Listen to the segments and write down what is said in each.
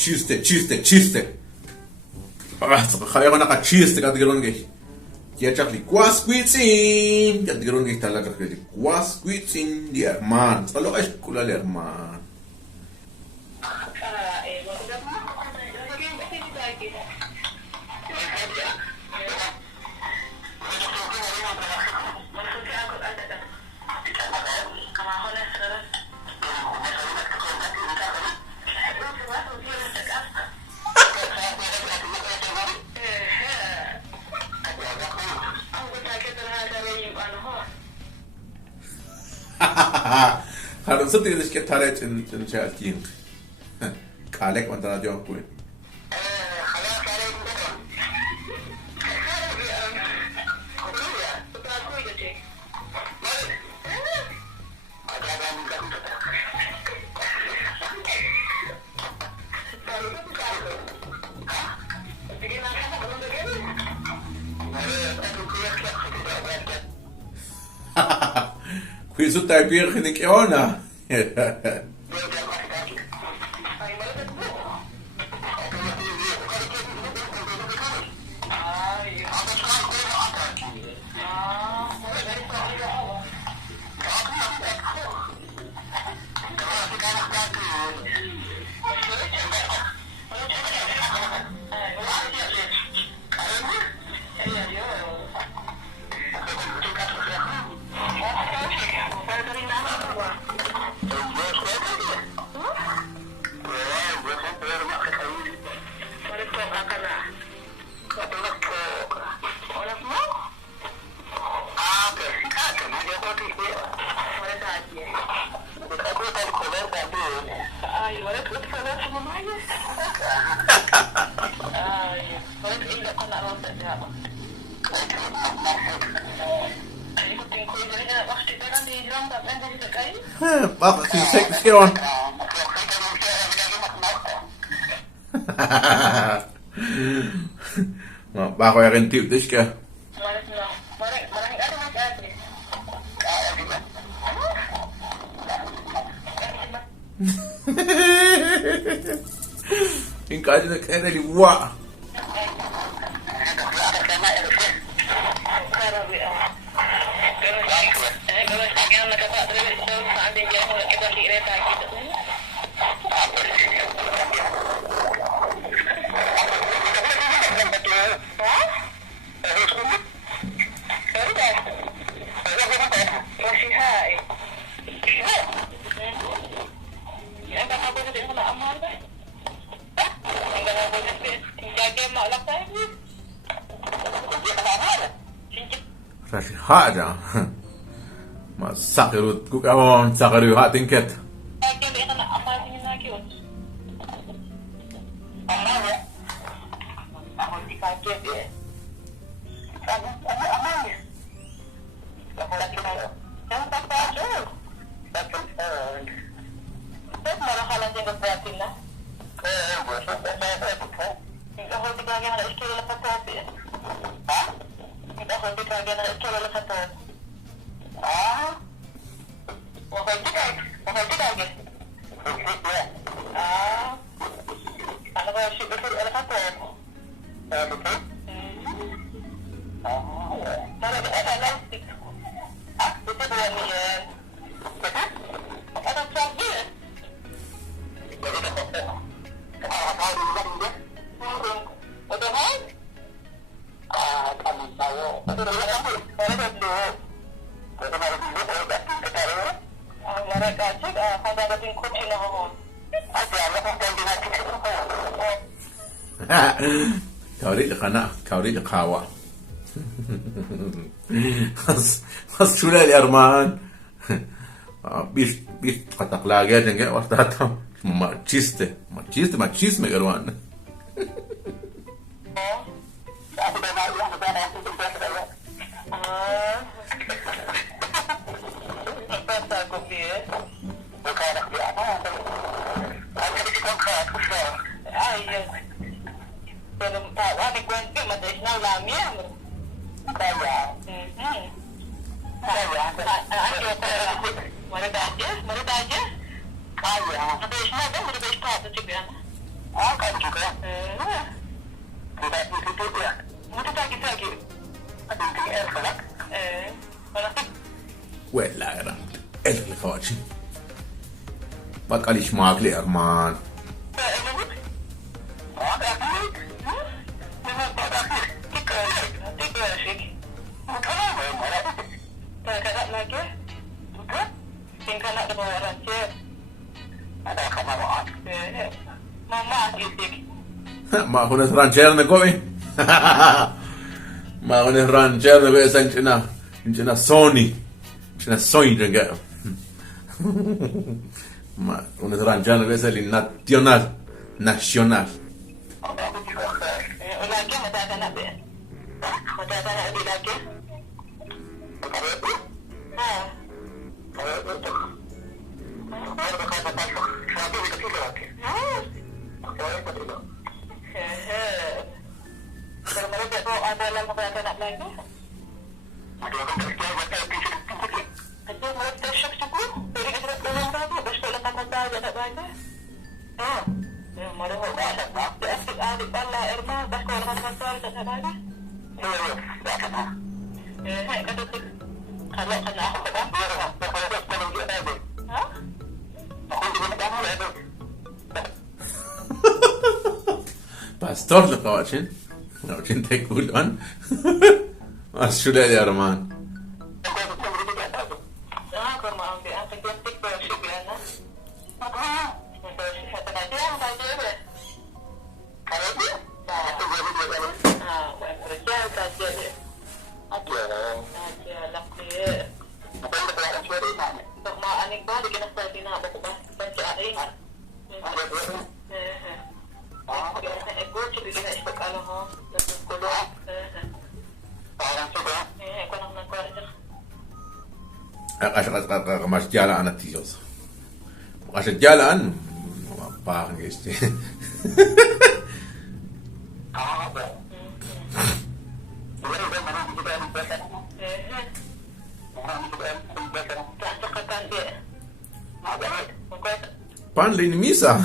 chiste. Kaya ko naka-chiste katigaron kay. Kaya chak li kwasquitzin. Katigaron kay talaga kay kwasquitzin di herman. Kalau es kula li herman. Harus setir sekitar itu saya king. Kalek antara jauh pun. Kuisu taipir kini keona. Bak sekian. Bak ko yakin tip dis ka. Ingkay na kaya na liwa. Rasih aja. Mas sakirut ku kawan sakiru hak tingkat. Kau di kawa. Mas sudah di Arman. Bis katak lagi aja nggak waktu itu. Maciste Arman. ولا يا رمت اللي خواتي بقى ليش معك لي أرمان ما هو نهران جيرنا قوي ما هو نهران جيرنا بس انجنا سوني انجنا سوني جنجا ما هو نهران جيرنا بس اللي ناسيونال باستور لقواتشن لقواتشن تقولون شو لا يا رمان Mas jalan anak tios. Makasih jalan, apa guys? Pan lini misa.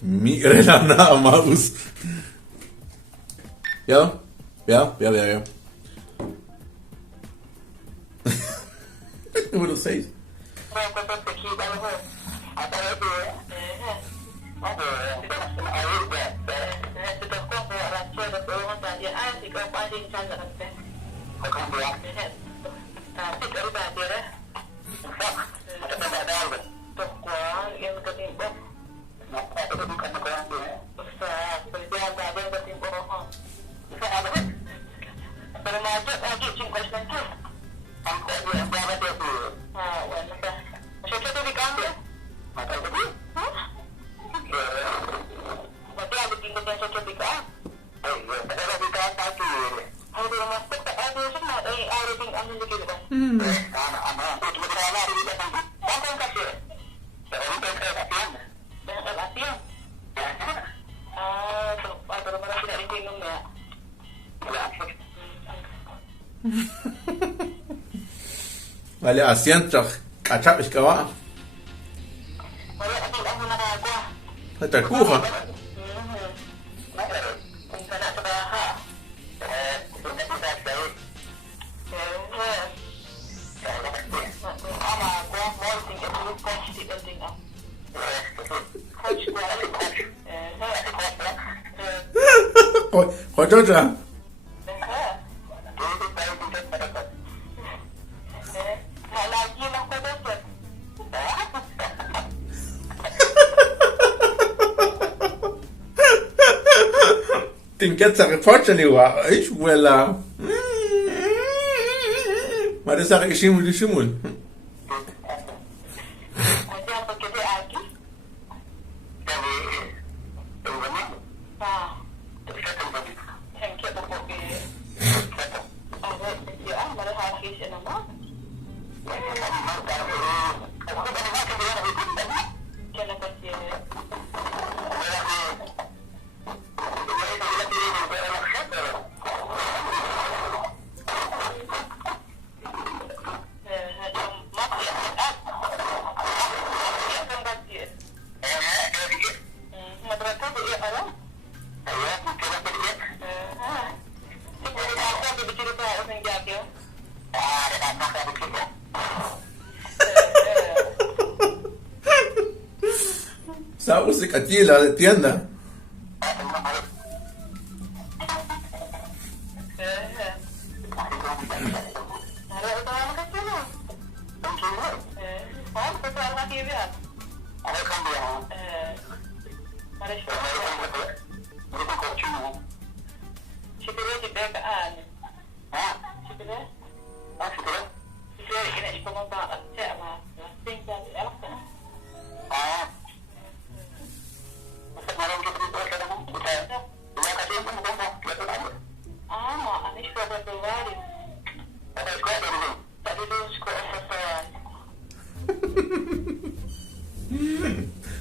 Mira nada más. Ja. Número 6. Vale, asiento, cachap ich gawa. Ada kuha. Kau tahu tingkat sakit fortune ni wa, wala. Mada sakit simul. Sauce aquí la tienda.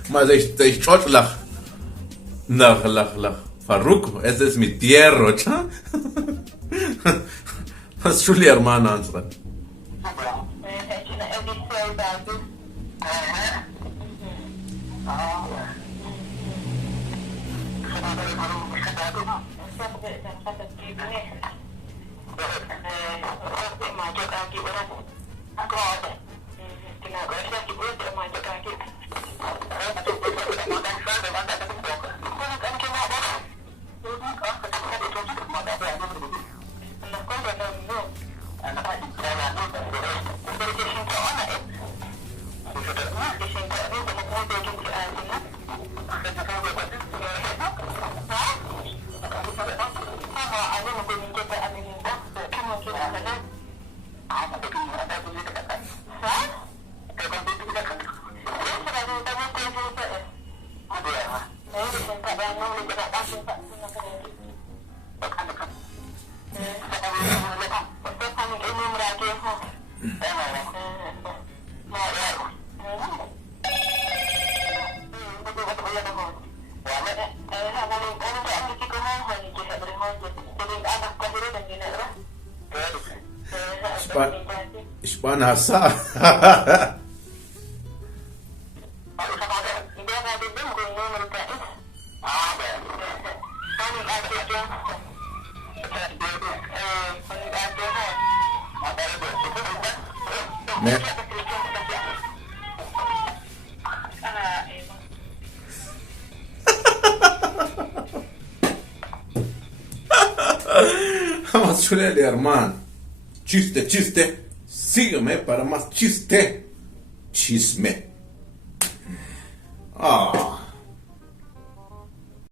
Mas ich lach. Lach. Farruko, ese es mi tierra, ¿cha? Was chuli hermana answer. Ich war nasa. Vamos a chulear, hermano. Chiste. Sígueme para más chiste. Chisme.